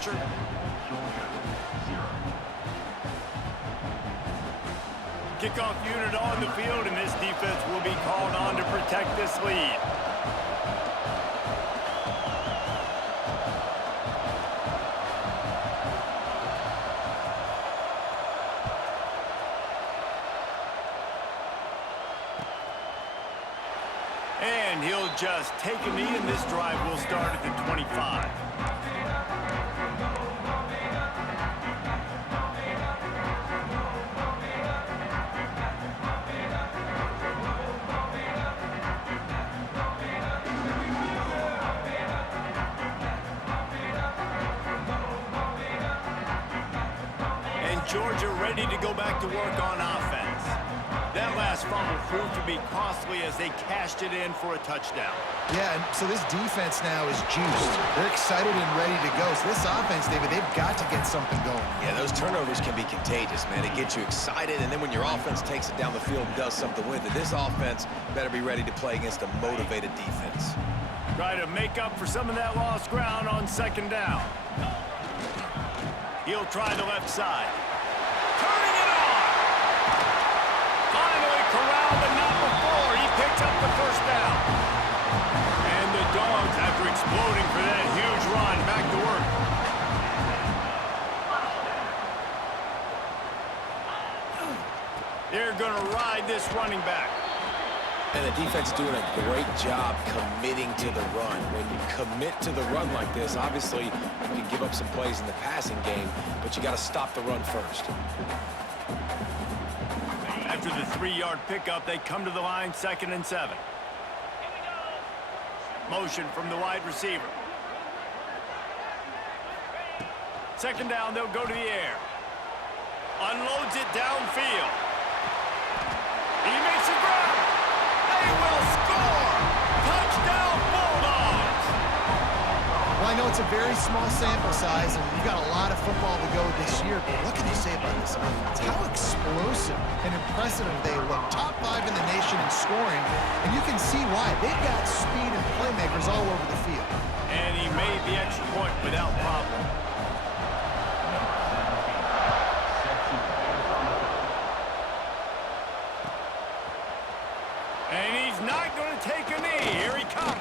Richard? Kickoff unit on the field, and this defense will be called on to protect this lead. And he'll just take a knee, and this drive will start at the 25. And Georgia ready to go back to work on offense. That last fumble proved to be costly as they cashed it in for a touchdown. Yeah, and so this defense now is juiced. They're excited and ready to go. So this offense, David, they've got to get something going. Yeah, those turnovers can be contagious, man. It gets you excited, and then when your offense takes it down the field and does something with it, this offense better be ready to play against a motivated defense. Try to make up for some of that lost ground on second down. He'll try the left side. Turning it on! Finally corralled, but not before. He picks up the first down. And the Dogs, after exploding for that huge run, back to work. They're going to ride this running back. And the defense is doing a great job committing to the run. When you commit to the run like this, obviously you can give up some plays in the passing game, but you got to stop the run first. After the 3-yard pickup, they come to the line, 2nd and 7. Motion from the wide receiver. Second down, they'll go to the air. Unloads it downfield. He makes a grab. They will score! Touchdown, Bulldogs! Well, I know it's a very small sample size, and you've got a lot of football to go this year, but what can you say about this offense? How explosive and impressive they look. Top 5 in the nation in scoring, and you can see why. They've got speed and playmakers all over the field. And he made the extra point without problem. And he's not going to take a knee. Here he comes.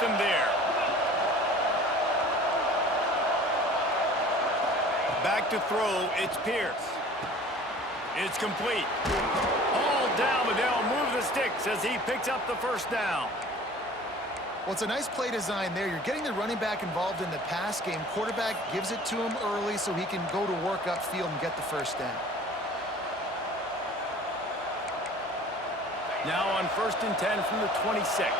Them there. Back to throw, it's Pierce. It's complete. All down, but they'll move the sticks as he picks up the first down. Well, it's a nice play design there. You're getting the running back involved in the pass game. Quarterback gives it to him early so he can go to work upfield and get the first down. Now on 1st and 10 from the 26.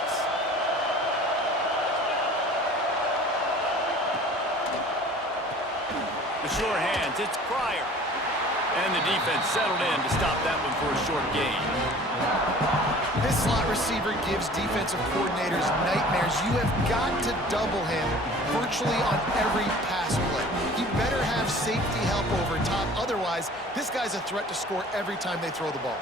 The sure hands, it's Pryor. And the defense settled in to stop that one for a short gain. This slot receiver gives defensive coordinators nightmares. You have got to double him virtually on every pass play. He better have safety help over top. Otherwise, this guy's a threat to score every time they throw the ball.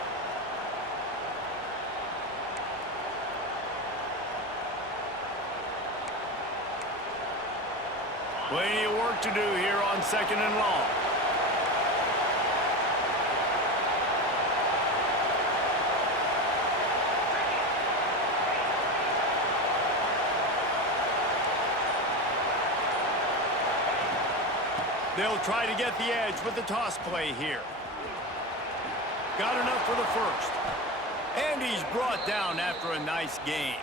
Plenty of work to do here on 2nd and long. They'll try to get the edge with the toss play here. Got enough for the first. And he's brought down after a nice gain.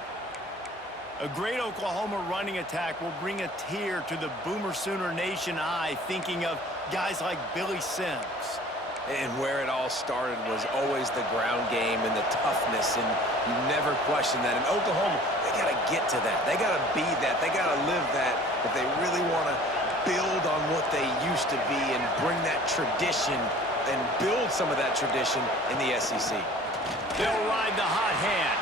A great Oklahoma running attack will bring a tear to the Boomer Sooner Nation eye, thinking of guys like Billy Sims. And where it all started was always the ground game and the toughness, and you never question that. And Oklahoma, they got to get to that. They got to be that. They got to live that if they really want to build on what they used to be and bring that tradition and build some of that tradition in the SEC. They'll ride the hot hand.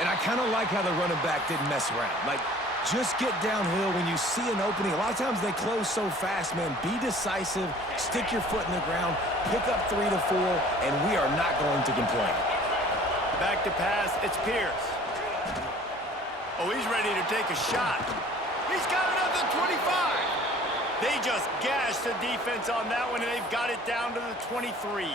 And I kind of like how the running back didn't mess around. Like, just get downhill when you see an opening. A lot of times they close so fast, man. Be decisive, stick your foot in the ground, pick up 3 to 4, and we are not going to complain. Back to pass, it's Pierce. Oh, he's ready to take a shot. He's got another 25. They just gashed the defense on that one, and they've got it down to the 23.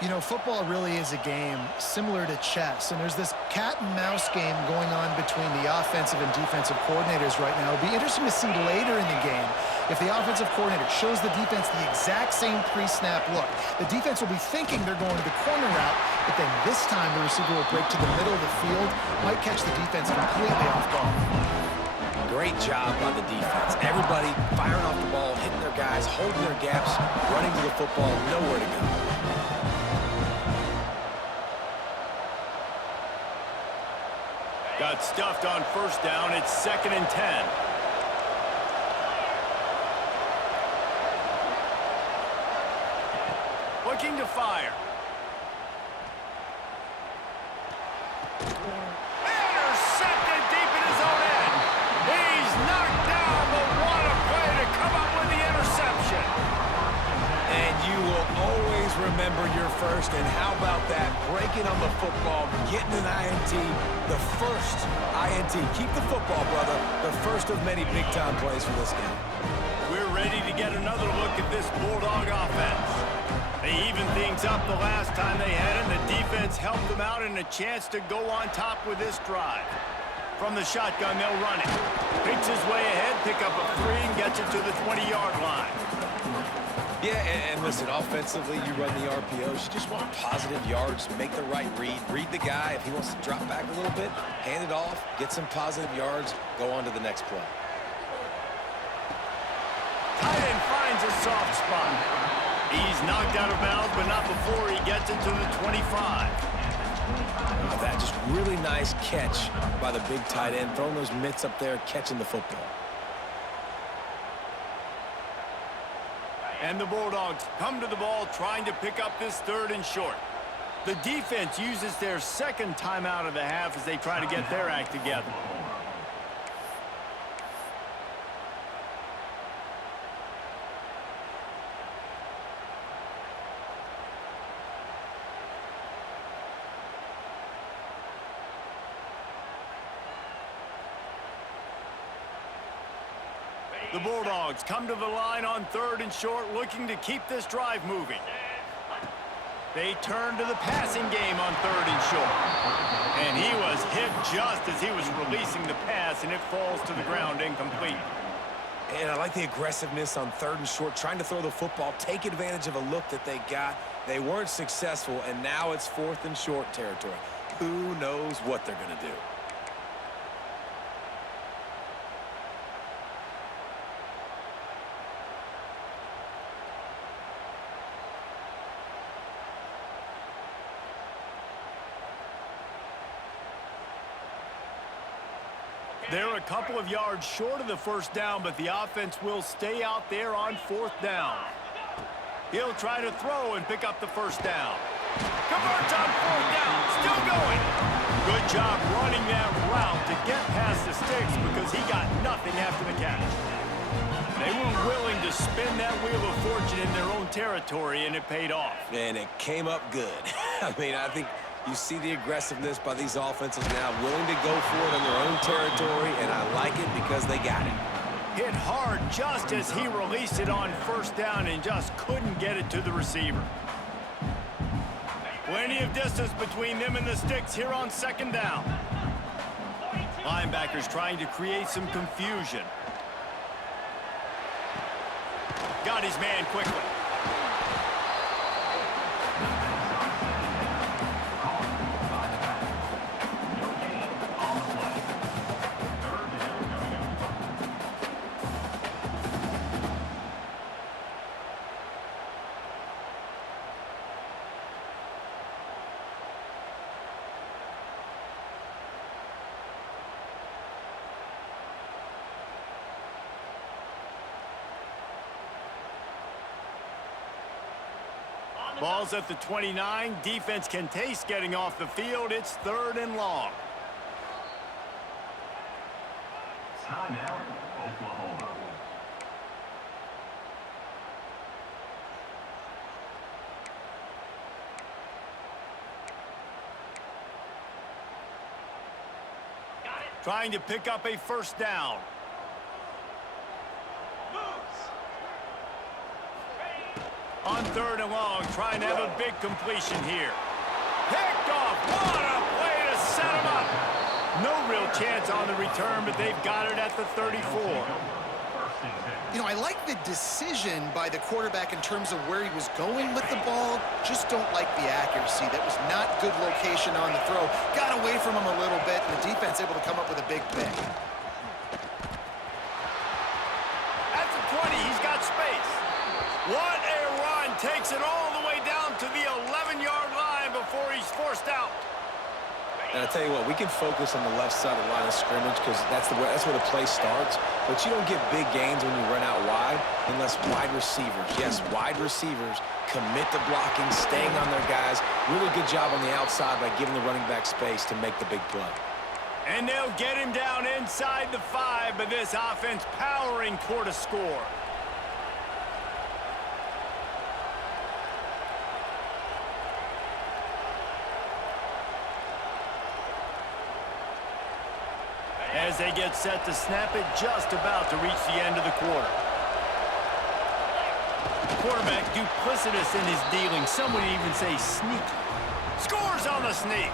You know, football really is a game similar to chess, and there's this cat and mouse game going on between the offensive and defensive coordinators right now. It'll be interesting to see later in the game if the offensive coordinator shows the defense the exact same pre-snap look. The defense will be thinking they're going to the corner route, but then this time the receiver will break to the middle of the field, might catch the defense completely off guard. Great job by the defense. Everybody firing off the ball, hitting their guys, holding their gaps, running to the football, nowhere to go. Got stuffed on first down. It's 2nd and 10. Looking to fire. Intercepted deep in his own end. He's knocked down, but what a play to come up with the interception. And you will always remember your first, and how about that? Breaking on the football, getting an INT, the first INT. Keep the football, brother. The first of many big-time plays for this game. We're ready to get another look at this Bulldog offense. They evened things up the last time they had it, and the defense helped them out and a chance to go on top with this drive. From the shotgun, they'll run it. Picks his way ahead, pick up a 3, and gets it to the 20-yard line. Yeah, and listen, offensively, you run the RPOs. You just want positive yards, make the right read. Read the guy. If he wants to drop back a little bit, hand it off, get some positive yards, go on to the next play. Tight end finds a soft spot. He's knocked out of bounds, but not before he gets it to the 25. That just really nice catch by the big tight end, throwing those mitts up there, catching the football. And the Bulldogs come to the ball trying to pick up this 3rd and short. The defense uses their second timeout of the half as they try to get their act together. The Bulldogs come to the line on 3rd and short, looking to keep this drive moving. They turn to the passing game on 3rd and short. And he was hit just as he was releasing the pass, and it falls to the ground incomplete. And I like the aggressiveness on 3rd and short, trying to throw the football, take advantage of a look that they got. They weren't successful, and now it's 4th and short territory. Who knows what they're going to do? They're a couple of yards short of the first down, but the offense will stay out there on 4th down. He'll try to throw and pick up the first down. Converts on 4th down, still going. Good job running that route to get past the sticks because he got nothing after the catch. They were willing to spin that wheel of fortune in their own territory, and it paid off. And it came up good. I mean, I think you see the aggressiveness by these offenses now, willing to go for it in their own territory, and I like it because they got it. Hit hard just as he released it on first down and just couldn't get it to the receiver. Plenty of distance between them and the sticks here on 2nd down. Linebackers trying to create some confusion. Got his man quickly. Ball's at the 29. Defense can taste getting off the field. It's 3rd and long. Timeout, Oklahoma. Trying to pick up a 1st down. On 3rd and long, trying to have a big completion here. Picked off. What a play to set him up. No real chance on the return, but they've got it at the 34. You know, I like the decision by the quarterback in terms of where he was going with the ball. Just don't like the accuracy. That was not good location on the throw. Got away from him a little bit, and the defense able to come up with a big pick. At the 20, he's got space. What a run. Takes it all the way down to the 11-yard line before he's forced out. And I tell you what, we can focus on the left side of the line of scrimmage because that's where the play starts. But you don't get big gains when you run out wide unless wide receivers, yes, wide receivers, commit to blocking, staying on their guys. Really good job on the outside by giving the running back space to make the big play. And they'll get him down inside the 5, but this offense powering toward a score. As they get set to snap it, just about to reach the end of the quarter. Quarterback duplicitous in his dealing. Some would even say sneaky. Scores on the sneak.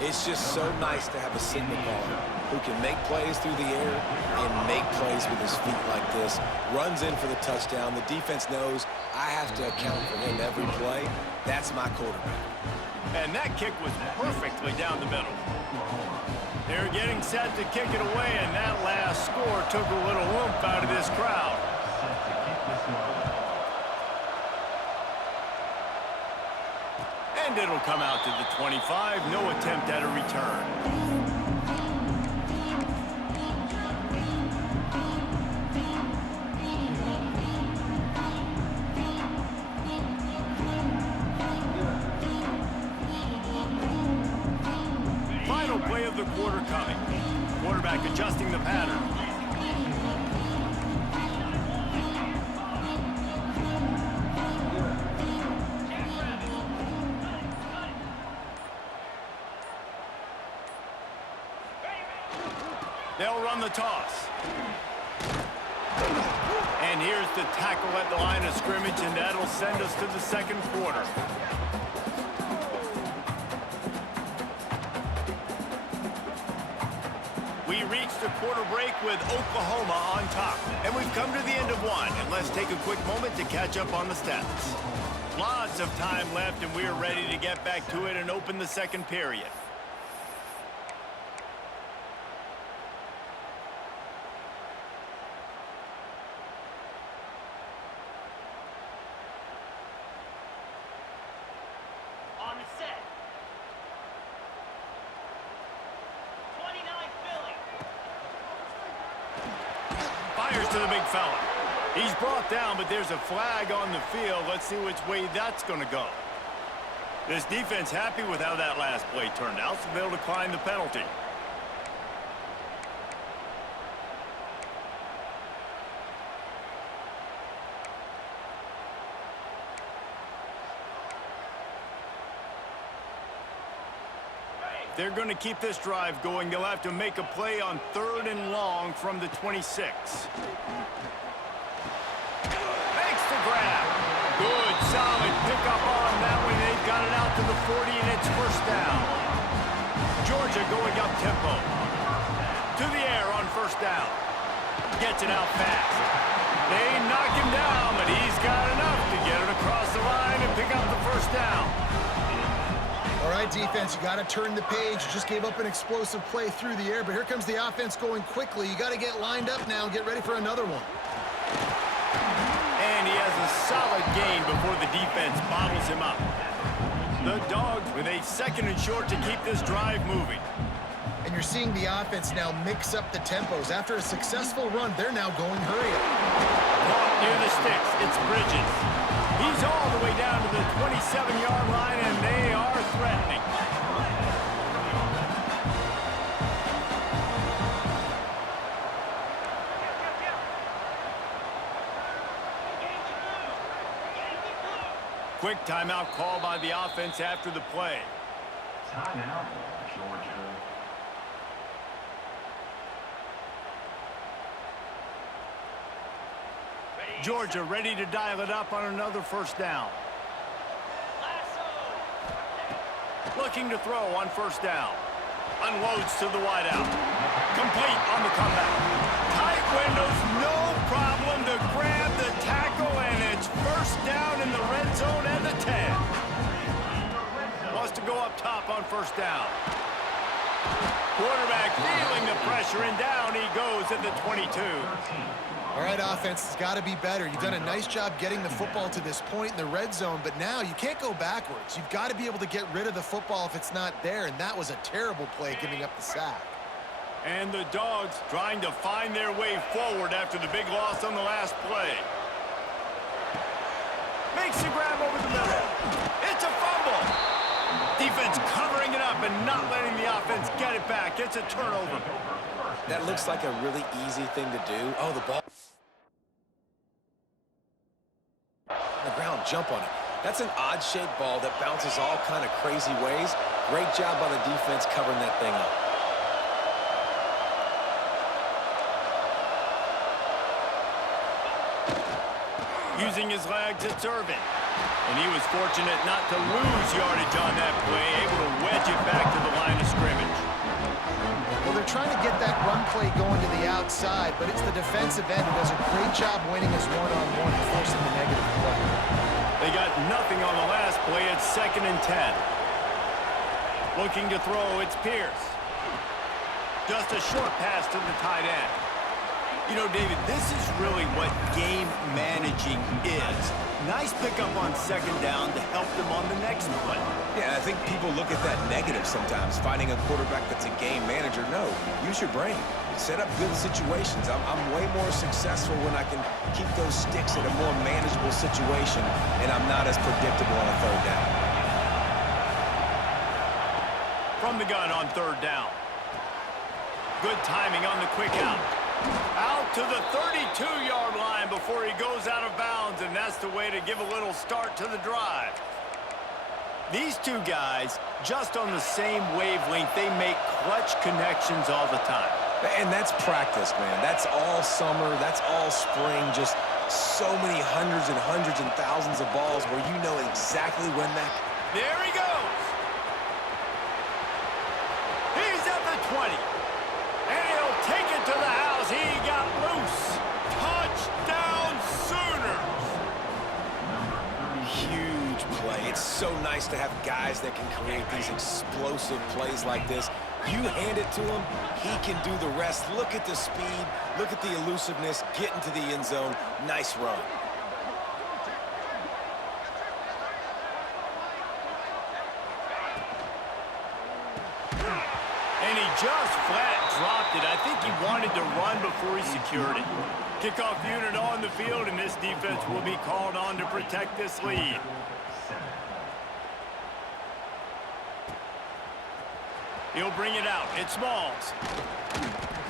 It's just so nice to have a signal caller who can make plays through the air and make plays with his feet like this. Runs in for the touchdown. The defense knows I have to account for him every play. That's my quarterback. And that kick was perfectly down the middle. They're getting set to kick it away, and that last score took a little oomph out of this crowd. And it'll come out to the 25. No attempt at a return. Play of the quarter coming. Quarterback adjusting the pattern. They'll run the toss. And here's the tackle at the line of scrimmage, and that'll send us to the 2nd quarter. We reached the quarter break with Oklahoma on top. And we've come to the end of one. And let's take a quick moment to catch up on the stats. Lots of time left, and we are ready to get back to it and open the 2nd period. On the set. 29 Philly. Fires to the big fella. He's brought down, but there's a flag on the field. Let's see which way that's going to go. This defense happy with how that last play turned out, so they'll decline the penalty. They're going to keep this drive going. They'll have to make a play on 3rd and long from the 26. Makes the grab. Good, solid pickup on that one. They've got it out to the 40, and it's 1st down. Georgia going up tempo. To the air on 1st down. Gets it out fast. They knock him down, but he's got enough to get it across the line and pick up the 1st down. All right, defense, you got to turn the page. You just gave up an explosive play through the air, but here comes the offense going quickly. You got to get lined up now and get ready for another one. And he has a solid gain before the defense bottles him up. The Dogs with a 2nd and short to keep this drive moving. And you're seeing the offense now mix up the tempos. After a successful run, they're now going hurry up. Caught near the sticks. It's Bridges. He's all the way down to the 27-yard line, and they are threatening. Quick timeout call by the offense after the play. Timeout, Georgia. Georgia ready to dial it up on another first down. Looking to throw on first down. Unloads to the wideout. Complete on the comeback. Tight windows, no problem to grab the tackle, and it's first down in the red zone at the 10. Wants to go up top on first down. Quarterback feeling the pressure, and down he goes at the 22. All right, offense, it's got to be better. You've done a nice job getting the football to this point in the red zone, but now you can't go backwards. You've got to be able to get rid of the football if it's not there, and that was a terrible play giving up the sack. And the Dogs trying to find their way forward after the big loss on the last play. Makes the grab over the middle. It's a fumble. Defense covering it up and not letting the offense get it back. It's a turnover. That looks like a really easy thing to do. Oh, the ball. The ground, jump on it. That's an odd-shaped ball that bounces all kind of crazy ways. Great job by the defense covering that thing up. Using his legs, it's Irvin. And he was fortunate not to lose yardage on that play, able to wedge it back to the line of scrimmage. Well, they're trying to get that run play going to the outside, but it's the defensive end who does a great job winning his one-on-one and forcing the negative play. They got nothing on the last play. It's 2nd and 10. Looking to throw, it's Pierce. Just a short pass to the tight end. You know, David, this is really what game managing is. Nice pickup on 2nd down to help them on the next play. Yeah, I think people look at that negative sometimes, finding a quarterback that's a game manager. No, use your brain. Set up good situations. I'm way more successful when I can keep those sticks in a more manageable situation, and I'm not as predictable on a 3rd down. From the gun on 3rd down. Good timing on the quick out. Out to the 32-yard line before he goes out of bounds, and that's the way to give a little start to the drive. These two guys, just on the same wavelength, they make clutch connections all the time. And that's practice, man. That's all summer. That's all spring. Just so many hundreds and hundreds and thousands of balls where you know exactly when that... There he goes. He's at the 20. And he'll take it to the house. He got loose. Touchdown Sooners. Huge play. It's so nice to have guys that can create these explosive plays like this. You hand it to him, he can do the rest. Look at the speed. Look at the elusiveness. Get into the end zone. Nice run. And he just flat dropped it. I think he wanted to run before he secured it. Kickoff unit on the field, and this defense will be called on to protect this lead. He'll bring it out. It's Smalls.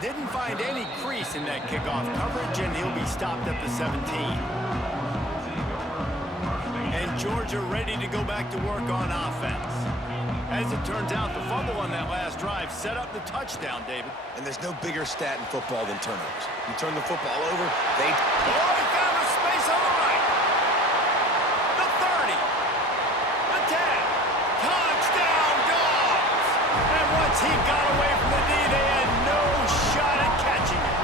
Didn't find any crease in that kickoff coverage, and he'll be stopped at the 17. And Georgia ready to go back to work on offense. As it turns out, the fumble on that last drive set up the touchdown, David. And there's no bigger stat in football than turnovers. You turn the football over, they... Oh, he found a space on the right. The 30. The 10. Touchdown, Dogs. And once he got away from the D, they had no shot at catching it.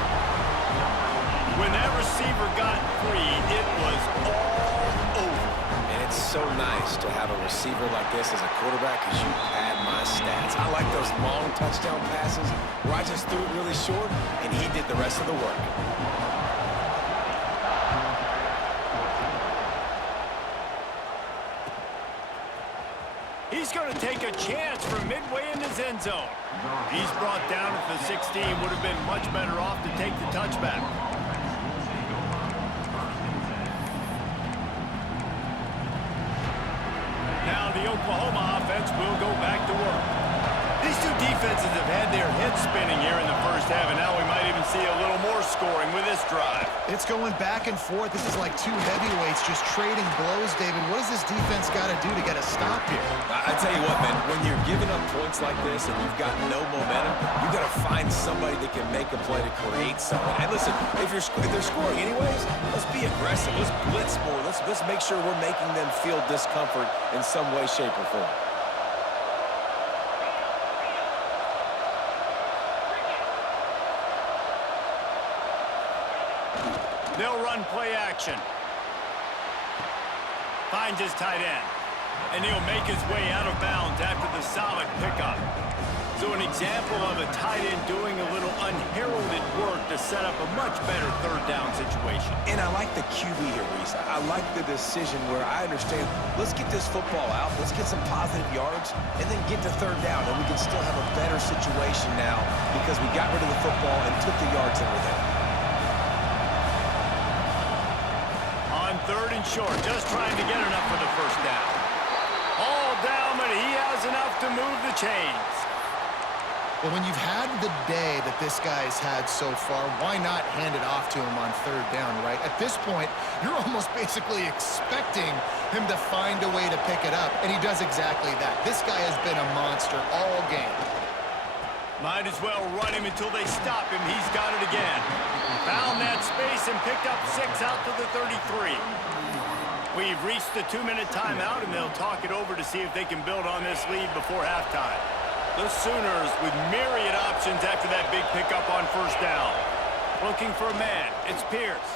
When that receiver got free, it was all over. And it's so nice to have a receiver like this as a quarterback because you pad my stats. I like those long touchdown passes where I just threw it really short and he did the rest of the work. He's going to take a chance from midway in his end zone. He's brought down at the 16. Would have been much better off to take the touchback. Oklahoma offense will go back to work. These two defenses have had their heads spinning here in the first half, and now we might even see a little more scoring with this drive. It's going back and forth. This is like two heavyweights just trading blows, David. What does this defense got to do to get a stop here? I tell you what, man, when you're giving up points like this and you've got no momentum, you got to find somebody that can make a play to create something. And listen, if they're scoring anyways, let's be aggressive. Let's blitz more. Let's make sure we're making them feel discomfort in some way, shape, or form. They'll run play action. Finds his tight end. And he'll make his way out of bounds after the solid pickup. So an example of a tight end doing a little unheralded work to set up a much better third down situation. And I like the QB here, Reese. I like the decision where I understand, let's get this football out, let's get some positive yards, and then get to third down, and we can still have a better situation now because we got rid of the football and took the yards that were there. Third and short, just trying to get enough for the first down. All down, but he has enough to move the chains. Well, when you've had the day that this guy's had so far, why not hand it off to him on third down, right? At this point, you're almost basically expecting him to find a way to pick it up, and he does exactly that. This guy has been a monster all game. Might as well run him until they stop him. He's got it again. Found that space and picked up 6 out to the 33. We've reached the 2-minute timeout, and they'll talk it over to see if they can build on this lead before halftime. The Sooners with myriad options after that big pickup on first down. Looking for a man. It's Pierce.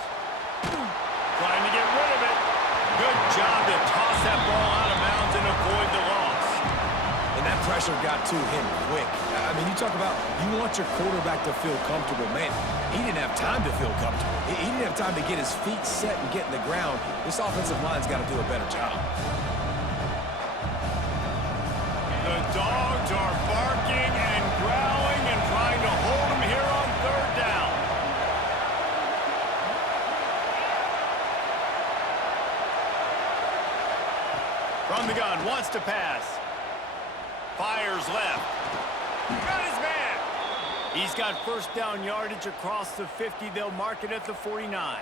Trying to get rid of it. Good job to toss that ball out of bounds and avoid the loss. And that pressure got to him quick. I mean, you talk about you want your quarterback to feel comfortable. Man, he didn't have time to feel comfortable. He didn't have time to get his feet set and get in the ground. This offensive line's got to do a better job. The Dogs are barking and growling and trying to hold him here on third down. From the gun, wants to pass. Fires left. Got his man. He's got first down yardage across the 50. They'll mark it at the 49.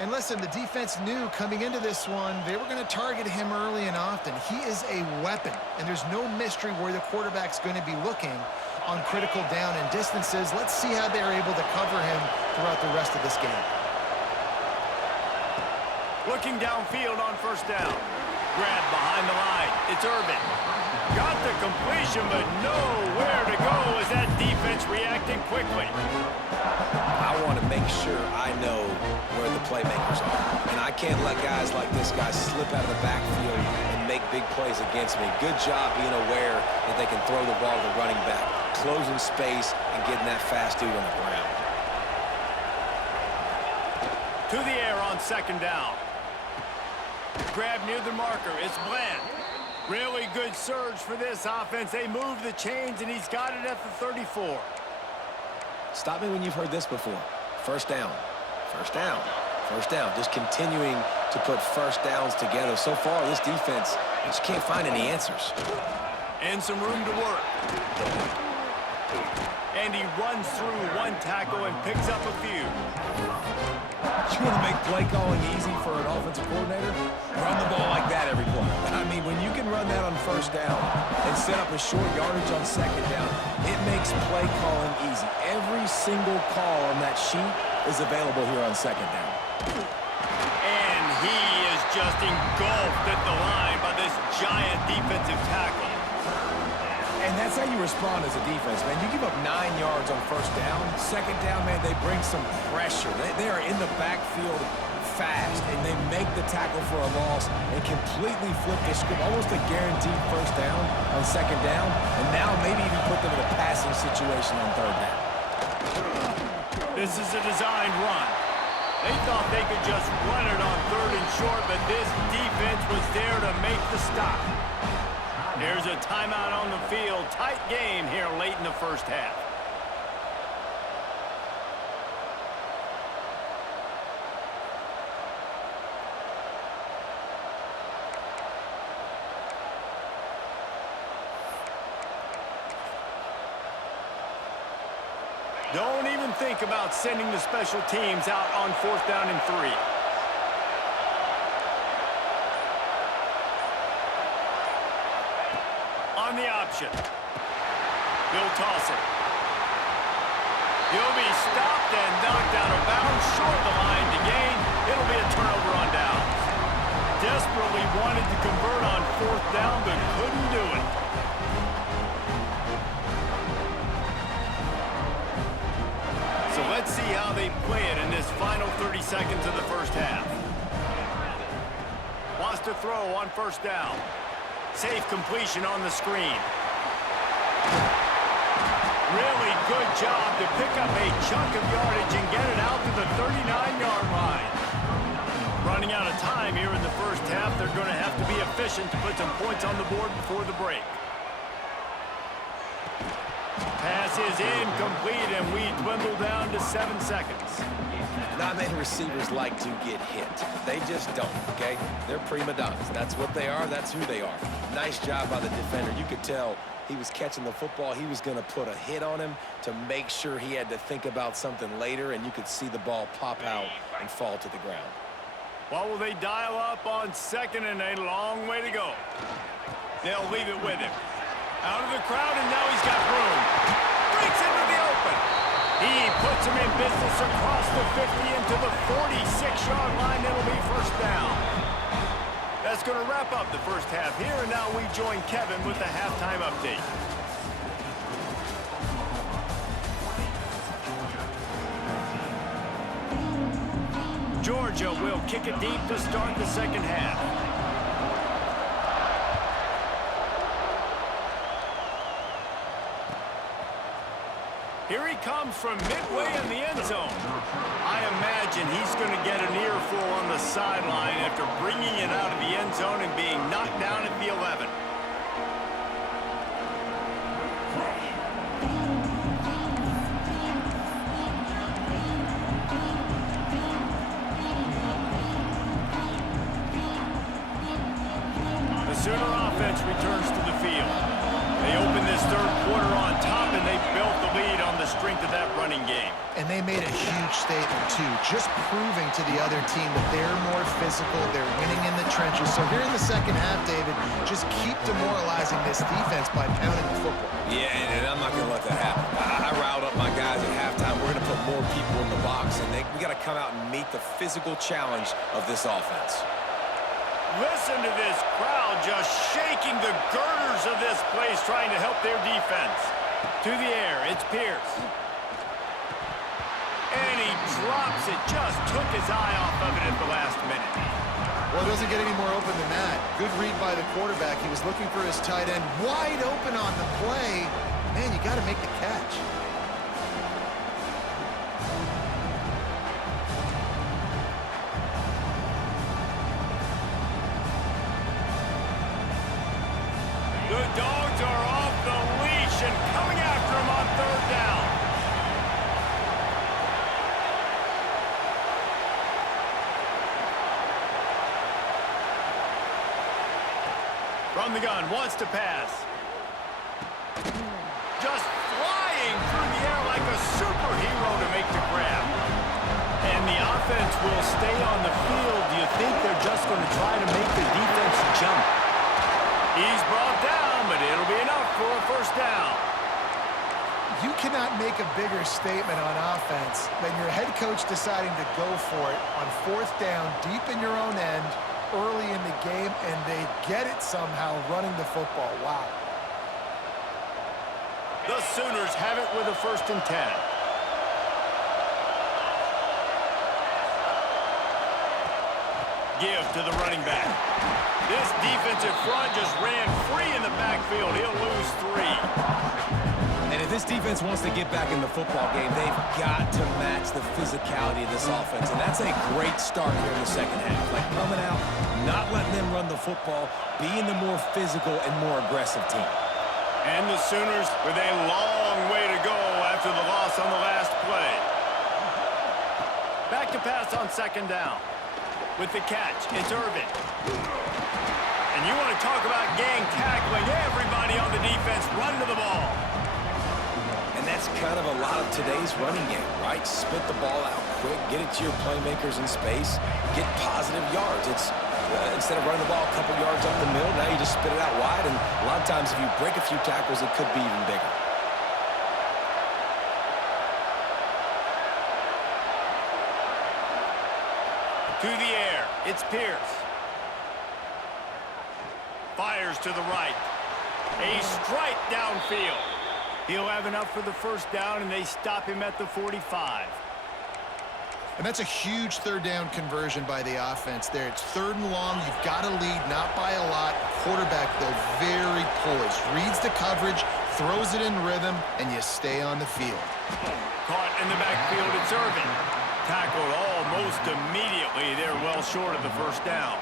And listen, the defense knew coming into this one, they were going to target him early and often. He is a weapon, and there's no mystery where the quarterback's going to be looking on critical down and distances. Let's see how they're able to cover him throughout the rest of this game. Looking downfield on first down. Grab behind the line. It's Irvin. Got the completion, but nowhere to go as that defense reacting quickly. I want to make sure I know where the playmakers are. And I can't let guys like this guy slip out of the backfield and make big plays against me. Good job being aware that they can throw the ball to the running back, closing space, and getting that fast dude on the ground. To the air on second down. Grab near the marker. It's Bland. Really good surge for this offense. They move the chains, and he's got it at the 34. Stop me when you've heard this before. First down. First down. First down. Just continuing to put first downs together. So far, this defense just can't find any answers. And some room to work. And he runs through one tackle and picks up a few. You want to make play calling easy for an offensive coordinator? Run the ball like that every play. I mean, when you can run that on first down and set up a short yardage on second down, it makes play calling easy. Every single call on that sheet is available here on second down. And he is just engulfed at the line by this giant defensive tackle. And that's how you respond as a defense, man. You give up 9 yards on first down. Second down, man, they bring some pressure. They are in the backfield fast, and they make the tackle for a loss and completely flip the script. Almost a guaranteed first down on second down, and now maybe even put them in a passing situation on third down. This is a designed run. They thought they could just run it on third and short, but this defense was there to make the stop. There's a timeout on the field. Tight game here late in the first half. Don't even think about sending the special teams out on 4th down and 3. On the option. He'll toss it. He'll be stopped and knocked out of bounds, short of the line to gain. It'll be a turnover on downs. Desperately wanted to convert on 4th down, but couldn't do it. So let's see how they play it in this final 30 seconds of the first half. Wants to throw on 1st down. Safe completion on the screen. Really good job to pick up a chunk of yardage and get it out to the 39-yard line. Running out of time here in the first half, they're going to have to be efficient to put some points on the board before the break. Pass is incomplete, and we dwindle down to 7 seconds. Not many receivers like to get hit. They just don't, okay? They're prima donnas. That's what they are. That's who they are. Nice job by the defender. You could tell he was catching the football. He was going to put a hit on him to make sure he had to think about something later, and you could see the ball pop out and fall to the ground. Well, will they dial up on 2nd and a long way to go? They'll leave it with him. Out of the crowd, and now he's got room. Breaks into the open. He puts him in business across the 50 into the 46-yard line. It'll be 1st down. That's going to wrap up the first half here, and now we join Kevin with the halftime update. Georgia will kick it deep to start the second half. Here he comes from midway in the end zone. I imagine he's going to get an earful on the sideline after bringing it out of the end zone and being knocked down at the 11. The Sooner offense returns to the field. They open this third quarter on top, and they built the lead on the strength of that running game. And they made a huge statement, too, just proving to the other team that they're more physical, they're winning in the trenches. So here in the second half, David, just keep demoralizing this defense by pounding the football. Yeah, and I'm not going to let that happen. I riled up my guys at halftime. We're going to put more people in the box, and we got to come out and meet the physical challenge of this offense. Listen to this crowd just shaking the girders of this place, trying to help their defense. To the air, it's Pierce. And he drops it, just took his eye off of it at the last minute. Well, it doesn't get any more open than that. Good read by the quarterback. He was looking for his tight end wide open on the play. Man, you got to make the catch. The Dogs are off the leash and coming after him on 3rd down. From the gun, wants to pass. Just flying through the air like a superhero to make the grab. And the offense will stay on the field. Do you think they're just going to try to make the defense jump? He's brought down, but it'll be enough for a 1st down. You cannot make a bigger statement on offense than your head coach deciding to go for it on 4th down, deep in your own end, early in the game, and they get it somehow running the football. Wow. The Sooners have it with a 1st and 10. Give to the running back. This defensive front just ran free in the backfield. He'll lose 3. And if this defense wants to get back in the football game, they've got to match the physicality of this offense. And that's a great start here in the second half. Like coming out, not letting them run the football, being the more physical and more aggressive team. And the Sooners with a long way to go after the loss on the last play. Back to pass on 2nd down. With the catch, it's Irvin. And you want to talk about gang tackling. Everybody on the defense run to the ball. And that's kind of a lot of today's running game, right? Spit the ball out quick, get it to your playmakers in space, get positive yards. It's instead of running the ball a couple yards up the middle, now you just spit it out wide, and a lot of times if you break a few tackles, it could be even bigger. To the air, it's Pierce. Fires to the right. A strike downfield. He'll have enough for the first down, and they stop him at the 45. And that's a huge third down conversion by the offense there. It's 3rd and long. You've got to lead, not by a lot. Quarterback, though, very poised. Reads the coverage, throws it in rhythm, and you stay on the field. Caught in the backfield, it's Irvin. Tackled almost immediately. They're well short of the first down.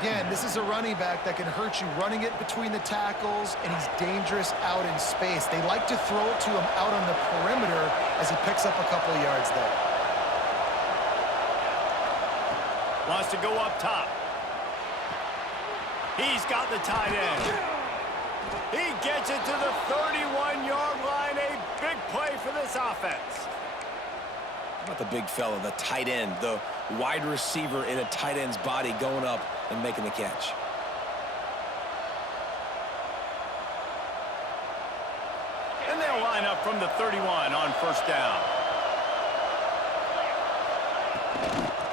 Again, this is a running back that can hurt you running it between the tackles, and he's dangerous out in space. They like to throw it to him out on the perimeter as he picks up a couple of yards there. Wants to go up top. He's got the tight end. He gets it to the 31-yard line. A big play for this offense. How about the big fella, the tight end, the wide receiver in a tight end's body going up and making the catch? And they'll line up from the 31 on first down.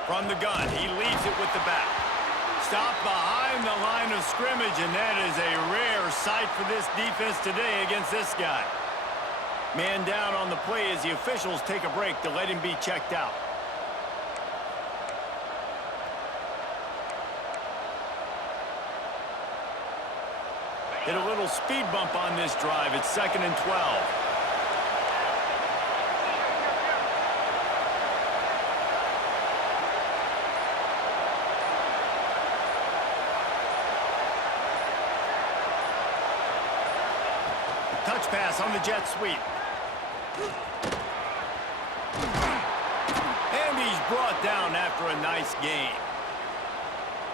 From the gun, he leaves it with the back. Stop behind the line of scrimmage, and that is a rare sight for this defense today against this guy. Man down on the play as the officials take a break to let him be checked out. Hit a little speed bump on this drive. It's 2nd and 12. Touch pass on the jet sweep. And he's brought down after a nice gain.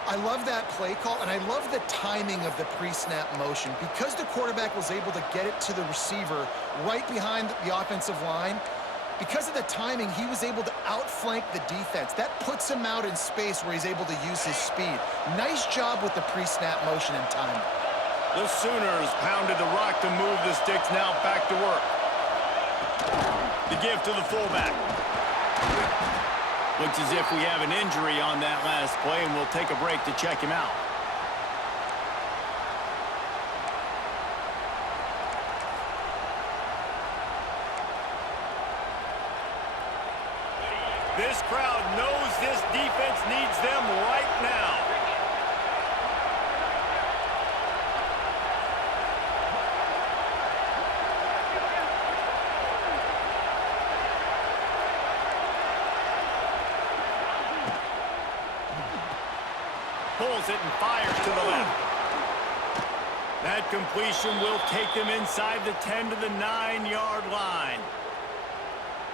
I love that play call, and I love the timing of the pre-snap motion. Because the quarterback was able to get it to the receiver right behind the offensive line, because of the timing, he was able to outflank the defense. That puts him out in space where he's able to use his speed. Nice job with the pre-snap motion and timing. The Sooners pounded the rock to move the sticks, now back to work. The give to the fullback. Looks as if we have an injury on that last play, and we'll take a break to check him out. This crowd knows this defense needs them right now. Pulls it and fires to the left. That completion will take them inside the 10 to the 9-yard line.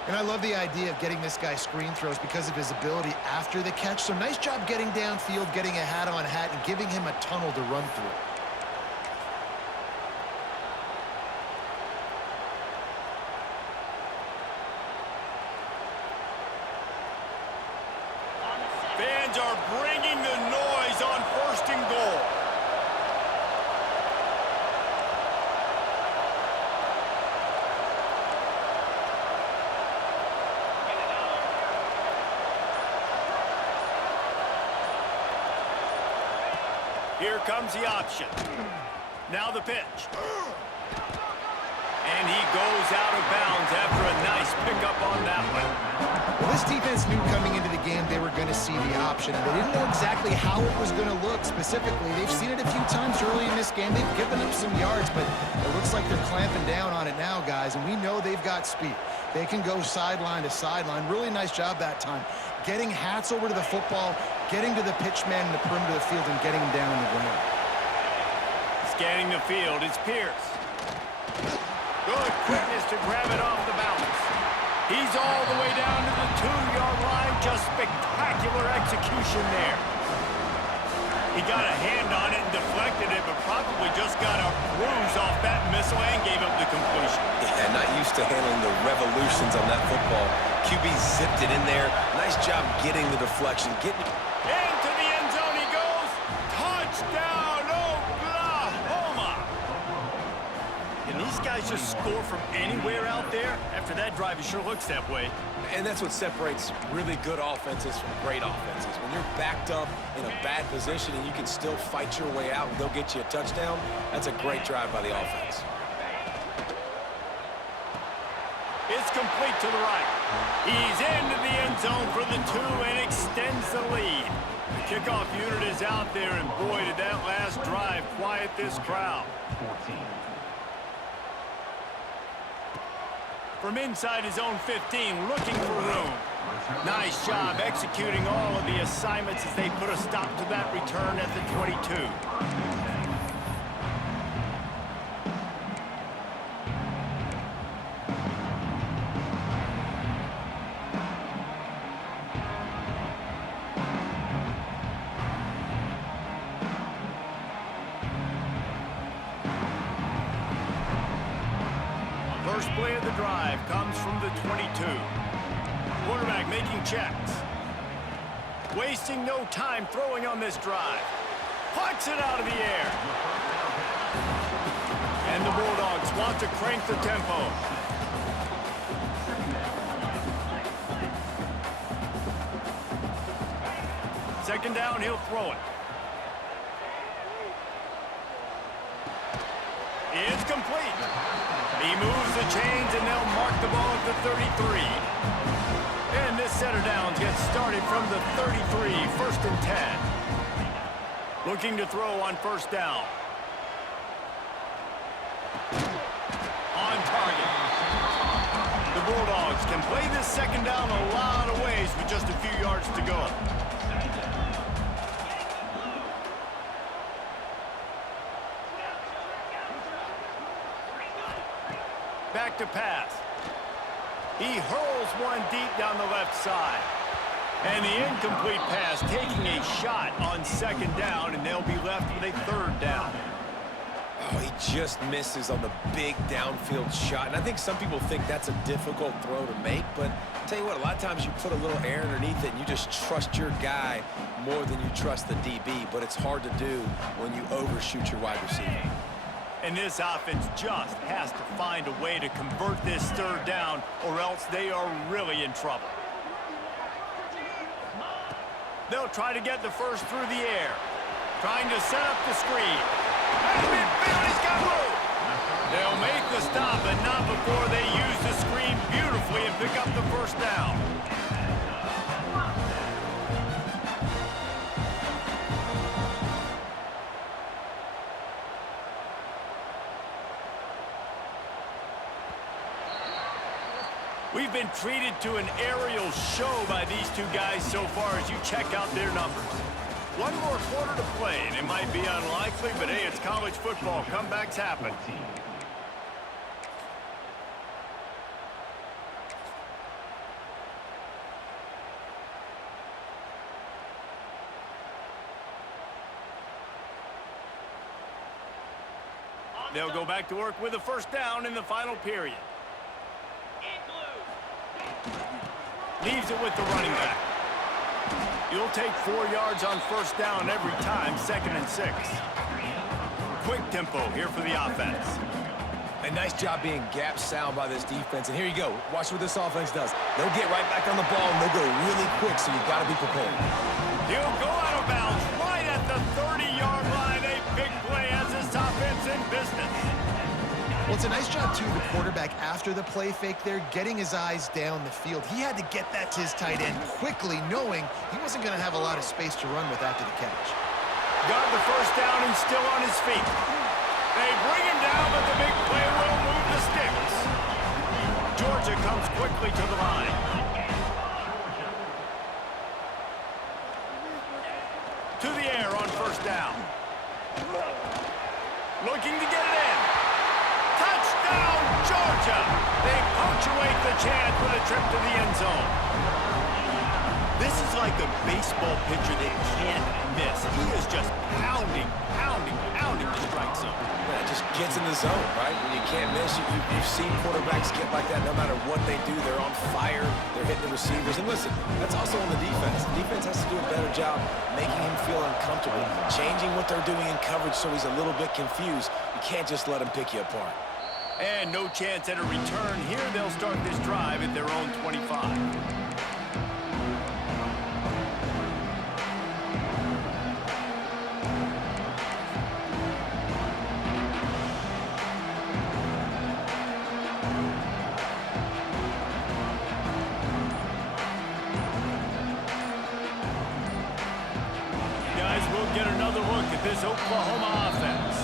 And I love the idea of getting this guy screen throws because of his ability after the catch. So nice job getting downfield, getting a hat-on-hat, and giving him a tunnel to run through. Fans are bringing the noise on 1st and goal. Here comes the option. Now the pitch. And he goes out of bounds after a nice pickup on that one. Well, this defense knew coming into the game they were going to see the option. They didn't know exactly how it was going to look specifically. They've seen it a few times early in this game. They've given up some yards, but it looks like they're clamping down on it now, guys, and we know they've got speed. They can go sideline to sideline. Really nice job that time. Getting hats over to the football, getting to the pitch man in the perimeter of the field, and getting him down on the ground. Scanning the field, it's Pierce. Good quickness to grab it off the bounce. He's all the way down to the 2-yard line. Just spectacular execution there. He got a hand on it and deflected it, but probably just got a bruise off that missile and gave up the completion. Yeah, used to handling the revolutions on that football. QB zipped it in there. Nice job getting the deflection, getting Into the end zone he goes. Touchdown, Oklahoma. Can these guys just score from anywhere out there? After that drive, it sure looks that way. And that's what separates really good offenses from great offenses. When you're backed up in a bad position and you can still fight your way out and go get you a touchdown, that's a great drive by the offense. It's complete to the right. He's into the end zone for the 2 and extends the lead. The kickoff unit is out there, and boy, did that last drive quiet this crowd. 14. From inside his own 15, looking for room. Nice job executing all of the assignments as they put a stop to that return at the 22. First play of the drive comes from the 22. Quarterback making checks. Wasting no time throwing on this drive. Puts it out of the air. And the Bulldogs want to crank the tempo. Second down, he'll throw it. It's complete. He moves the chains, and they'll mark the ball at the 33. And this setter downs gets started from the 33, first and 10. Looking to throw on first down. On target. The Bulldogs can play this second down a lot of ways with just a few yards to go. Back to pass. He hurls one deep down the left side. And the incomplete pass taking a shot on second down, and they'll be left with a third down. Oh, he just misses on the big downfield shot. And I think some people think that's a difficult throw to make, but I'll tell you what, a lot of times you put a little air underneath it and you just trust your guy more than you trust the DB, but it's hard to do when you overshoot your wide receiver. And this offense just has to find a way to convert this third down, or else they are really in trouble. They'll try to get the first through the air. Trying to set up the screen. And midfield, he's got room. They'll make the stop, but not before they use the screen beautifully and pick up the first down. We've been treated to an aerial show by these two guys so far as you check out their numbers. One more quarter to play, and it might be unlikely, but hey, it's college football. Comebacks happen. 14. They'll go back to work with a first down in the final period. Leaves it with the running back. You'll take 4 yards on first down every time, 2nd and 6. Quick tempo here for the offense. A nice job being gap sound by this defense. And here you go. Watch what this offense does. They'll get right back on the ball, and they'll go really quick, so you got to be prepared. He'll go out of bounds right at the 30-yard line. A big play as this offense in business. Well, it's a nice job, too, the quarterback, after the play fake there, getting his eyes down the field. He had to get that to his tight end quickly, knowing he wasn't going to have a lot of space to run with after the catch. Got the first down and still on his feet. They bring him down, but the big play will move the sticks. Georgia comes quickly to the line. To the air on first down. Looking to get it in. Touchdown, Georgia! They punctuate the chance with a trip to the end zone. This is like a baseball pitcher they can't miss. He is just pounding the strike zone. Yeah, just gets in the zone, right? When you can't miss, you've seen quarterbacks get like that no matter what they do. They're on fire. They're hitting the receivers. And listen, that's also on the defense. The defense has to do a better job making him feel uncomfortable, changing what they're doing in coverage so he's a little bit confused. You can't just let him pick you apart. And no chance at a return here. They'll start this drive at their own 25. Get another look at this Oklahoma offense.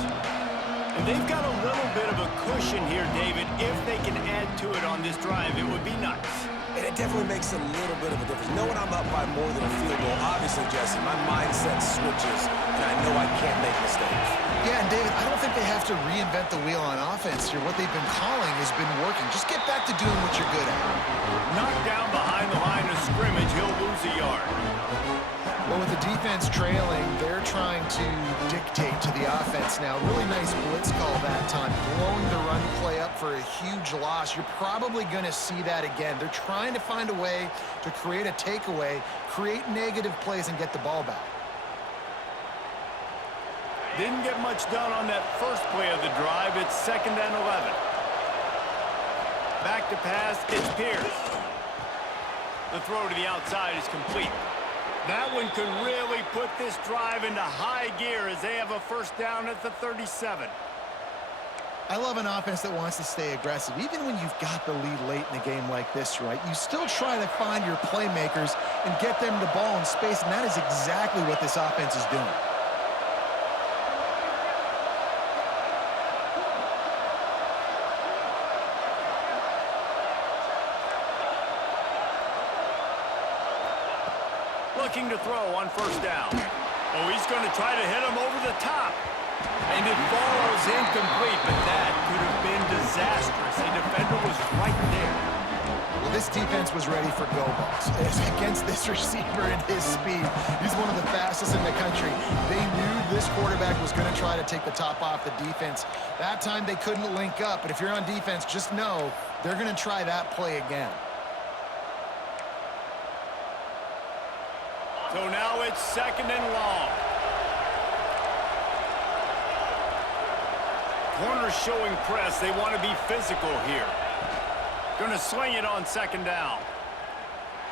And they've got a little bit of a cushion here, David. If they can add to it on this drive, it would be nice. And it definitely makes a little bit of a difference. Knowing I'm up by more than a field goal, obviously, Jesse, my mindset switches, and I know I can't make mistakes. Yeah, and David, I don't think they have to reinvent the wheel on offense here. What they've been calling has been working. Just get back to doing what you're good at. Knocked down behind the line of scrimmage, he'll lose a yard. Well, with the defense trailing, they're trying to dictate to the offense now. Really nice blitz call that time, blowing the run play up for a huge loss. You're probably going to see that again. They're trying to find a way to create a takeaway, create negative plays, and get the ball back. Didn't get much done on that first play of the drive. It's 2nd and 11. Back to pass, it's Pierce. The throw to the outside is complete. That one could really put this drive into high gear as they have a first down at the 37. I love an offense that wants to stay aggressive. Even when you've got the lead late in a game like this, right, you still try to find your playmakers and get them the ball in space, and that is exactly what this offense is doing. Looking to throw on first down. Oh, he's going to try to hit him over the top. And it falls incomplete, but that could have been disastrous. A defender was right there. Well, this defense was ready for go balls. Against this receiver and his speed, he's one of the fastest in the country. They knew this quarterback was going to try to take the top off the defense. That time they couldn't link up, but if you're on defense, just know they're going to try that play again. So now it's 2nd and long. Corners showing press. They want to be physical here. Going to sling it on 2nd down.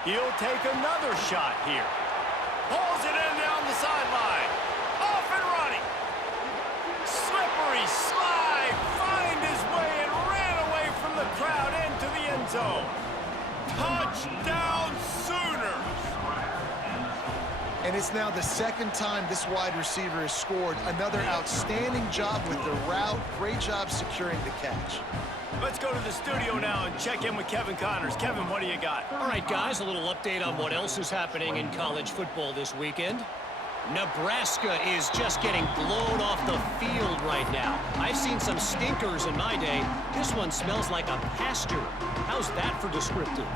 He'll take another shot here. Pulls it in down the sideline. Off and running. Slippery slide. Find his way and ran away from the crowd into the end zone. Touchdown Sooners. And it's now the second time this wide receiver has scored. Another outstanding job with the route. Great job securing the catch. Let's go to the studio now and check in with Kevin Connors. Kevin, what do you got? All right, guys, a little update on what else is happening in college football this weekend. Nebraska is just getting blown off the field right now. I've seen some stinkers in my day. This one smells like a pasture. How's that for descriptive?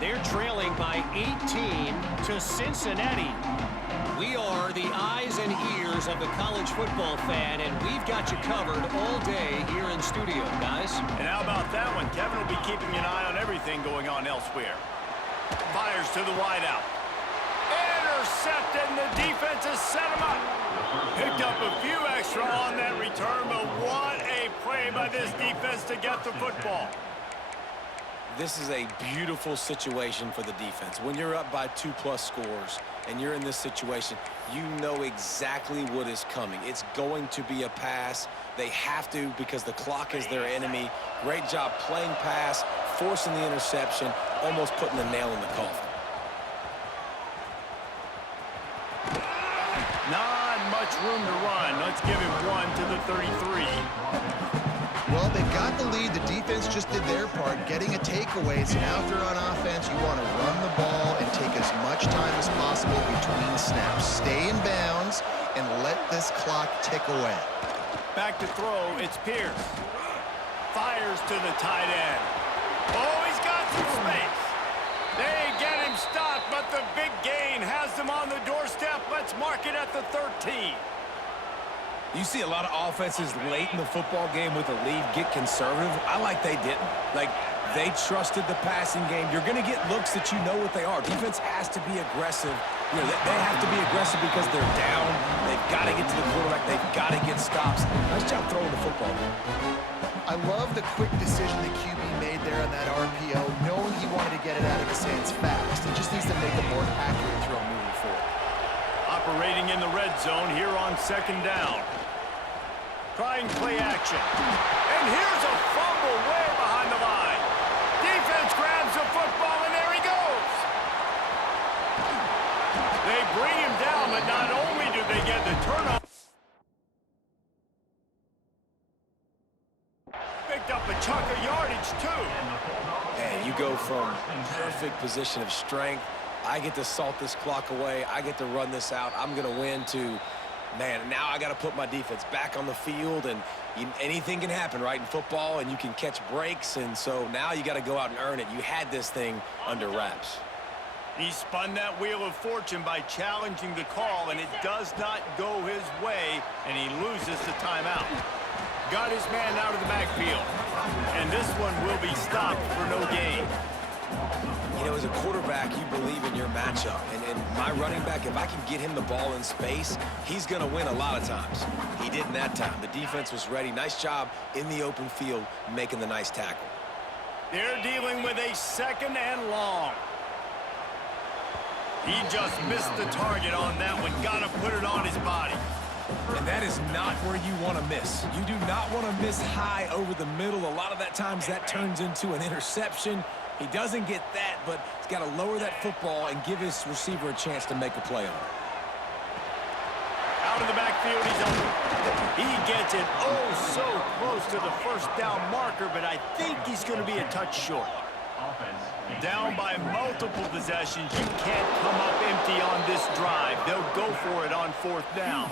They're trailing by 18 to Cincinnati. We are the eyes and ears of the college football fan, and we've got you covered all day here in studio, guys. And how about that one? Kevin will be keeping an eye on everything going on elsewhere. Fires to the wideout. Intercepted, and the defense has set him up. Picked up a few extra on that return, but what a play by this defense to get the football. This is a beautiful situation for the defense. When you're up by 2+ scores and you're in this situation, you know exactly what is coming. It's going to be a pass. They have to because the clock is their enemy. Great job playing pass, forcing the interception, almost putting the nail in the coffin. Not much room to run. Let's give him one to the 33. Well, they've got the lead. The defense just did their part, getting a takeaway. So now if you're on offense, you want to run the ball and take as much time as possible between snaps. Stay in bounds and let this clock tick away. Back to throw, it's Pierce. Fires to the tight end. Oh, he's got some space. They get him stopped, but the big gain has them on the doorstep. Let's mark it at the 13. You see a lot of offenses late in the football game with a lead get conservative. I like they didn't. Like, they trusted the passing game. You're going to get looks that you know what they are. Defense has to be aggressive. You know, they have to be aggressive because they're down. They've got to get to the quarterback. They've got to get stops. Nice job throwing the football there. I love the quick decision the QB made there on that RPO, knowing he wanted to get it out of his hands fast. He just needs to make a more accurate throw moving forward. Operating in the red zone here on second down. Trying play action. And here's a fumble way behind the line. Defense grabs the football, and there he goes. They bring him down, but not only do they get the turnover, picked up a chunk of yardage, too. And you go from perfect position of strength. I get to salt this clock away. I get to run this out. I'm going to win to, man, now I got to put my defense back on the field, and anything can happen, right, in football, and you can catch breaks, and so now you got to go out and earn it. You had this thing under wraps. He spun that wheel of fortune by challenging the call, and it does not go his way, and he loses the timeout. Got his man out of the backfield, and this one will be stopped for no gain. You know, as a quarterback, you believe in your matchup. And my running back, if I can get him the ball in space, he's going to win a lot of times. He didn't that time. The defense was ready. Nice job in the open field making the nice tackle. They're dealing with a second and long. He just missed the target on that one. Got to put it on his body. And that is not where you want to miss. You do not want to miss high over the middle. A lot of that times that turns into an interception. He doesn't get that, but he's got to lower that football and give his receiver a chance to make a play on it. Out of the backfield, he's open. He gets it oh so close to the first down marker, but I think he's going to be a touch short. Down by multiple possessions, you can't come up empty on this drive. They'll go for it on fourth down.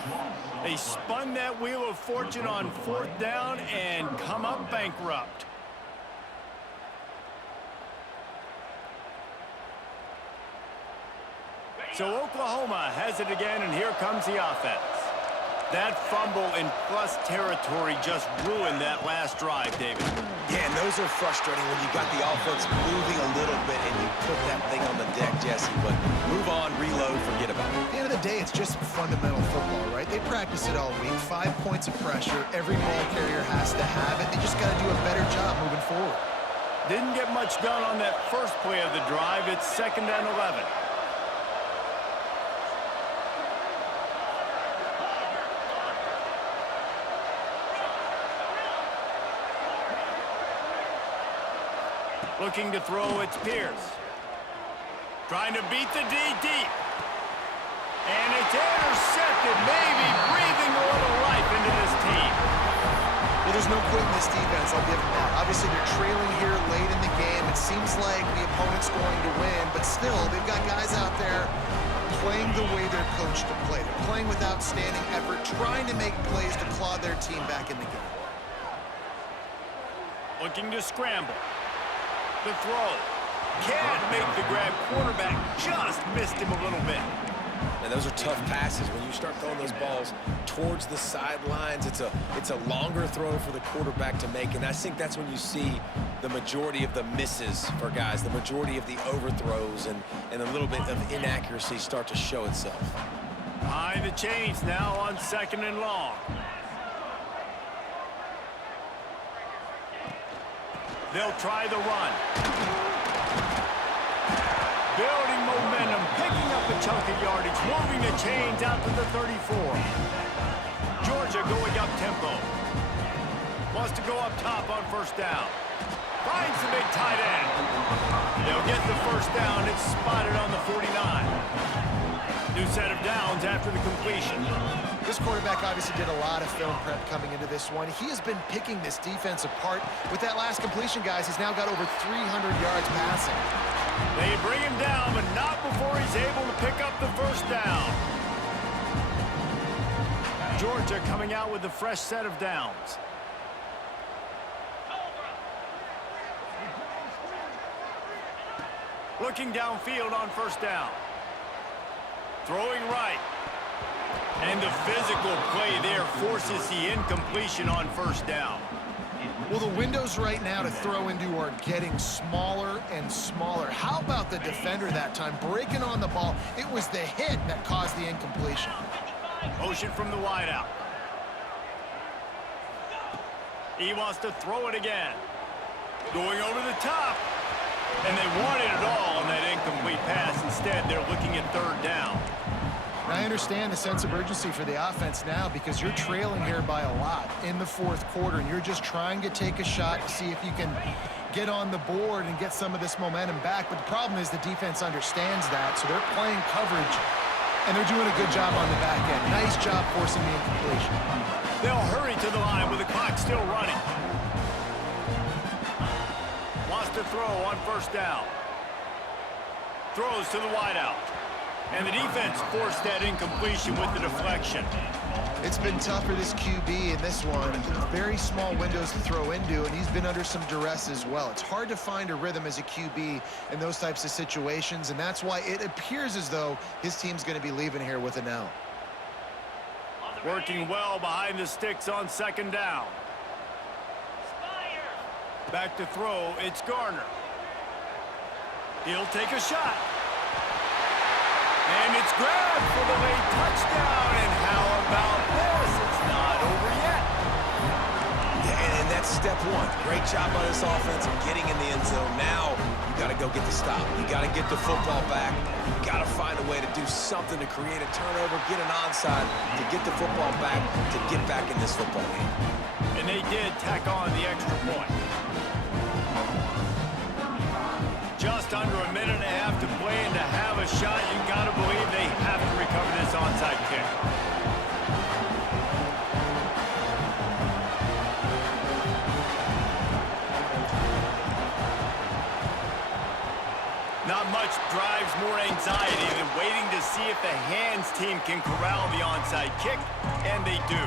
They spun that wheel of fortune on fourth down and come up bankrupt. So Oklahoma has it again, and here comes the offense. That fumble in plus territory just ruined that last drive, David. Yeah, and those are frustrating when you got the offense moving a little bit and you put that thing on the deck, Jesse. But move on, reload, forget about it. At the end of the day, it's just fundamental football, right? They practice it all week. 5 points of pressure. Every ball carrier has to have it. They just got to do a better job moving forward. Didn't get much done on that first play of the drive. It's 2nd and 11. Looking to throw, it's Pierce. Trying to beat the D deep. And it's intercepted, maybe breathing a little life into this team. Well, there's no quitting this defense, I'll give them that. Obviously, they're trailing here late in the game. It seems like the opponent's going to win, but still, they've got guys out there playing the way they're coached to play. They're playing with outstanding effort, trying to make plays to claw their team back in the game. Looking to scramble. The throw. Can't make the grab. Quarterback just missed him a little bit. And those are tough passes. When you start throwing those balls towards the sidelines, it's a longer throw for the quarterback to make. And I think that's when you see the majority of the misses for guys, the majority of the overthrows and a little bit of inaccuracy start to show itself. Behind the chains now on 2nd and long. They'll try the run. Building momentum, picking up a chunk of yardage, moving the chains out to the 34. Georgia going up tempo. Wants to go up top on first down. Finds the big tight end. They'll get the first down. It's spotted on the 49. New set of downs after the completion. This quarterback obviously did a lot of film prep coming into this one. He has been picking this defense apart. With that last completion, guys, he's now got over 300 yards passing. They bring him down, but not before he's able to pick up the first down. Georgia coming out with a fresh set of downs. Looking downfield on first down. Throwing right. And the physical play there forces the incompletion on first down. Well, the windows right now to throw into are getting smaller and smaller. How about the defender that time breaking on the ball? It was the hit that caused the incompletion. Motion from the wideout. He wants to throw it again. Going over the top. And they wanted it all on that incomplete pass. Instead, they're looking at third down. I understand the sense of urgency for the offense now because you're trailing here by a lot in the fourth quarter, and you're just trying to take a shot to see if you can get on the board and get some of this momentum back. But the problem is the defense understands that, so they're playing coverage, and they're doing a good job on the back end. Nice job forcing the incompletion. They'll hurry to the line with the clock still running. Wants to throw on first down. Throws to the wideout. And the defense forced that incompletion with the deflection. It's been tough for this QB in this one. Very small windows to throw into, and he's been under some duress as well. It's hard to find a rhythm as a QB in those types of situations, and that's why it appears as though his team's going to be leaving here with an L. Working well behind the sticks on second down. Back to throw, it's Garner. He'll take a shot. And it's grabbed for the late touchdown. And how about this? It's not over yet. Yeah, and that's step one. Great job by this offense getting in the end zone. Now you got to go get the stop. You got to get the football back. You got to find a way to do something to create a turnover, get an onside, to get the football back, to get back in this football game. And they did tack on the extra point. Just under a minute and a half to play, and to have a shot, you got to believe they have to recover this onside kick. Not much drives more anxiety than waiting to see if the hands team can corral the onside kick, and they do.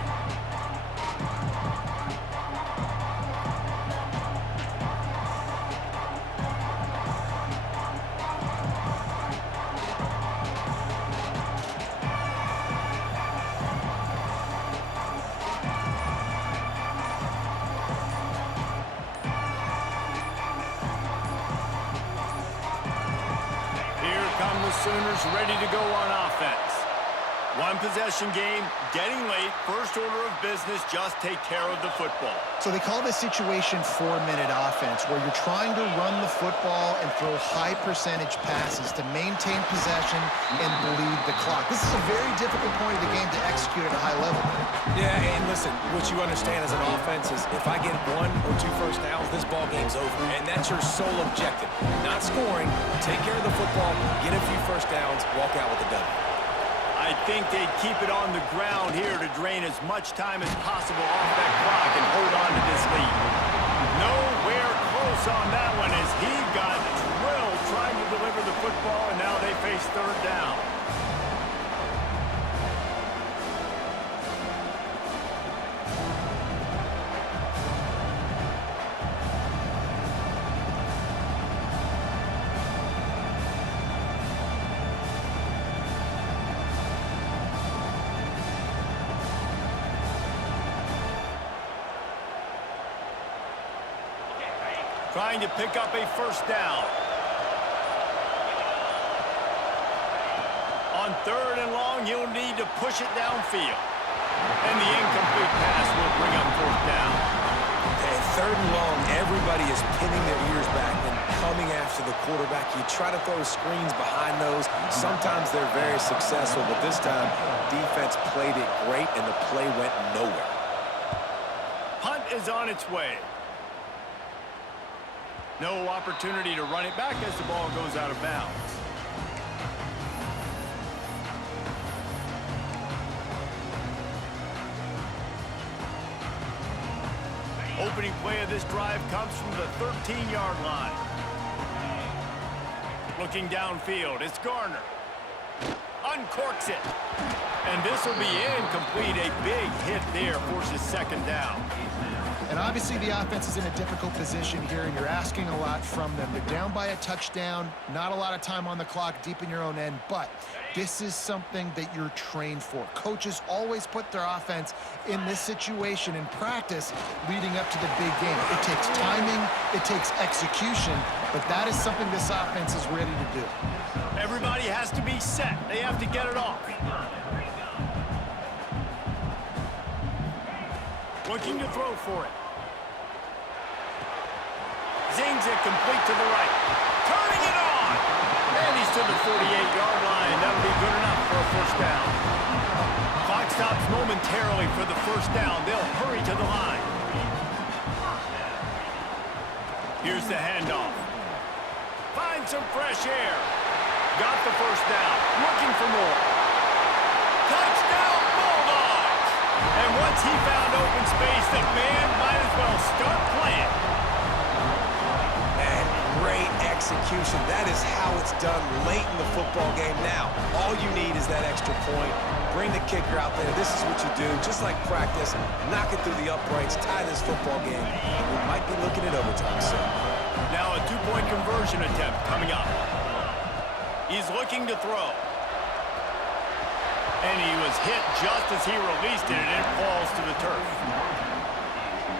Sooners ready to go on offense. One possession game, getting late, first order of business, just take care of the football. So they call this situation 4-minute offense, where you're trying to run the football and throw high percentage passes to maintain possession and bleed the clock. This is a very difficult point of the game to execute at a high level. Yeah, and listen, what you understand as an offense is if I get 1 or 2 first downs, this ball game's over. And that's your sole objective. Not scoring, take care of the football, get a few first downs, walk out with a W. I think they'd keep it on the ground here to drain as much time as possible off that clock and hold on to this lead. Nowhere close on that one as he got drilled trying to deliver the football, and now they face third down. Trying to pick up a first down. On third and long, he'll need to push it downfield. And the incomplete pass will bring up fourth down. And third and long, everybody is pinning their ears back and coming after the quarterback. You try to throw screens behind those. Sometimes they're very successful, but this time, defense played it great, and the play went nowhere. Punt is on its way. No opportunity to run it back as the ball goes out of bounds. Opening play of this drive comes from the 13-yard line. Looking downfield, it's Garner. Uncorks it. And this will be incomplete. A big hit there forces second down. And And obviously the offense is in a difficult position here, and you're asking a lot from them. They're down by a touchdown, not a lot of time on the clock, deep in your own end, but this is something that you're trained for. Coaches always put their offense in this situation in practice leading up to the big game. It takes timing, it takes execution, but that is something this offense is ready to do. Everybody has to be set. They have to get it off. Looking to throw for it. Zings it complete to the right. Turning it on! And he's to the 48-yard line. That'll be good enough for a first down. Clock stops momentarily for the first down. They'll hurry to the line. Here's the handoff. Find some fresh air. Got the first down. Looking for more. Touchdown, Bulldogs! And once he found open space, the band might as well start playing. And great execution. That is how it's done late in the football game. Now, all you need is that extra point. Bring the kicker out there. This is what you do. Just like practice, knock it through the uprights, tie this football game. We might be looking at overtime soon. Now a two-point conversion attempt coming up. He's looking to throw. And he was hit just as he released it, and it falls to the turf.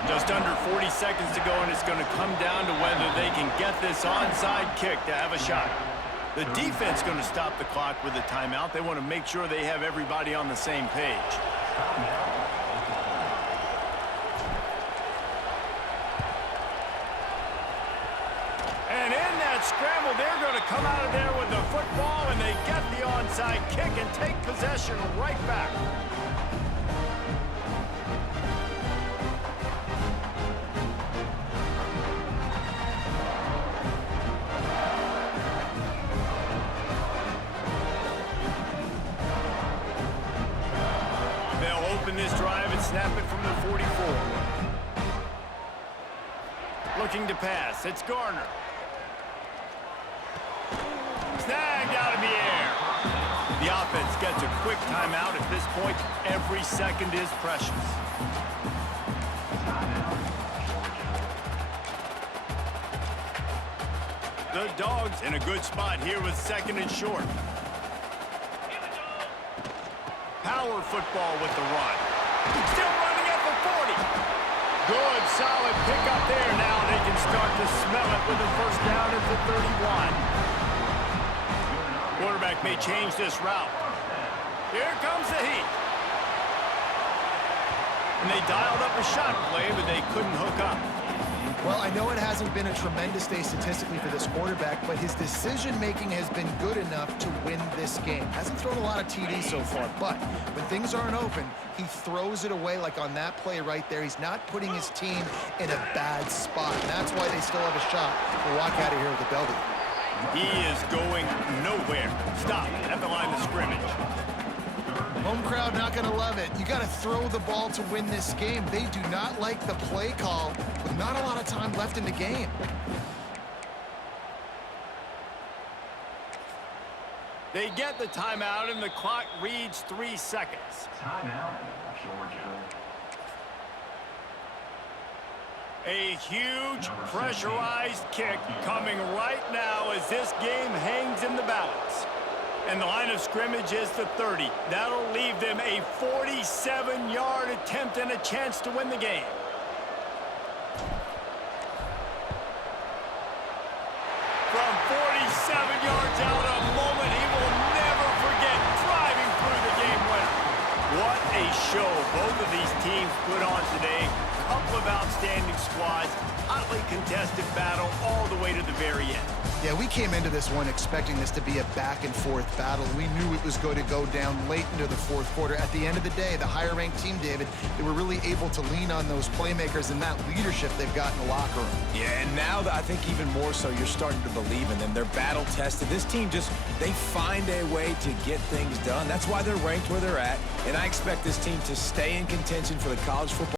Just under 40 seconds to go, and it's going to come down to whether they can get this onside kick to have a shot. The defense going to stop the clock with a timeout. They want to make sure they have everybody on the same page. And in that scramble, they're going to come out of there with the football, and they get the onside kick and take possession right back. They'll open this drive and snap it from the 44. Looking to pass. It's Garner. Snagged out of the air. The offense gets a quick timeout at this point. Every second is precious. The Dogs in a good spot here with second and short. Power football with the run. Still running at the 40. Good, solid pickup there. Now they can start to smell it with a first down at the 31. Quarterback may change this route. Here comes the heat. And they dialed up a shot play, but they couldn't hook up. Well, I know it hasn't been a tremendous day statistically for this quarterback, but his decision-making has been good enough to win this game. Hasn't thrown a lot of TDs so far, but when things aren't open, he throws it away like on that play right there. He's not putting his team in a bad spot, and that's why they still have a shot to walk out of here with a W. He is going nowhere. Stop at the line of scrimmage. Home crowd not going to love it. You got to throw the ball to win this game. They do not like the play call with not a lot of time left in the game. They get the timeout, and the clock reads 3 seconds. Timeout, Georgia. A huge pressurized kick coming right now as this game hangs in the balance. And the line of scrimmage is the 30. That'll leave them a 47-yard attempt and a chance to win the game. From 47 yards out, a moment he will never forget, driving through the game winner. What a show both of these teams put on today. Couple of outstanding squads, hotly contested battle all the way to the very end. Yeah, we came into this one expecting this to be a back-and-forth battle. We knew it was going to go down late into the fourth quarter. At the end of the day, the higher-ranked team, David, they were really able to lean on those playmakers and that leadership they've got in the locker room. Yeah, and now I think even more so, you're starting to believe in them. They're battle-tested. This team they find a way to get things done. That's why they're ranked where they're at, and I expect this team to stay in contention for the college football